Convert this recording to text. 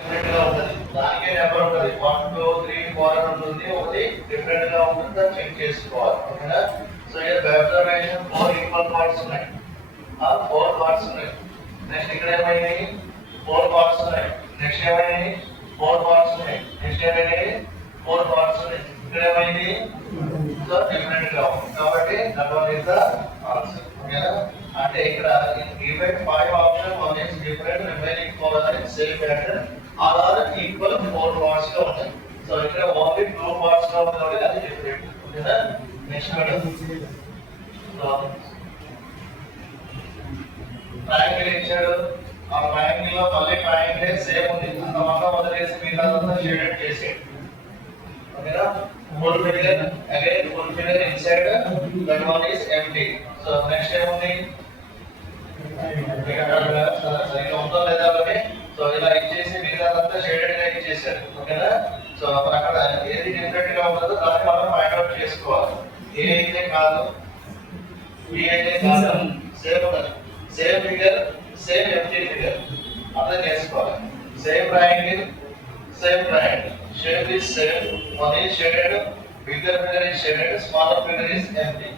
Different గా ఉంటుంది. దానికే నెంబర్ ఉంటుంది 1 2 3 4 అని ఉంటుంది. ఒకటి డిఫరెంట్ గా ఉంటుంది, దాన్ని చెక్ చేసుకోవాలి. ఓకేనా? సో ఇక్కడ అబ్జర్వేషన్ 4 ఈక్వల్ పార్ట్స్ ఉన్నాయి. ఆ 4 పార్ట్స్ ఉన్నాయి. నెక్స్ట్ ఇక్కడ ఏమైంది 4 పార్ట్స్ ఉన్నాయి. నెక్స్ట్ ఏమైంది 4 పార్ట్స్ ఉన్నాయి. నెక్స్ట్ ఏమైంది 4 పార్ట్స్ ఉన్నాయి. ఇక్కడ ఏమైంది సో డిఫరెంట్ గా ఉంది. కాబట్టి that one is the answer. ఓకేనా? అంటే ఇక్కడ given 5 option 1 is different, remaining 4 are same pattern, all are equal 4 parts గా ఉన్నాయి. సో ఇక్కడ ఓన్లీ 2 పార్ట్స్ గా ఉంది కాబట్టి అది డిఫరెంట్. ఓకేనా? నెక్స్ట్ ట్రయాంగిల్ ఇచ్చాడు. ఆ ట్రయాంగిల్ లో మళ్ళీ ట్రయాంగిల్ సేమ్ ఉంది. అంత మొత్తం వదిలేసి మిగతాదంతా షేడెడ్ చేసేది. ఓకేనా? full figure again, full figure inside that one is empty. So next ఏముంది సరిగ్గా ఉందో లేదా అని సో ఇలా ఇచ్చేసి మిగతాదంతా షేడెడ్ గా ఇచ్చేసారు. ఓకేనా? సో అక్కడ ఏది డిఫరెంట్ గా ఉంటుందో దాన్ని మనం ఫైండ్ అవుట్ చేసుకోవాలి. ఏ అయితే కాదు, బి అయితే కాదు, సేమ్ ఉన్నది. Same figure, same empty figure అర్థం చేసుకోవాలి. Same triangle, same triangle, shape is same, one is shaded, bigger figure is shaded, smaller figure is empty.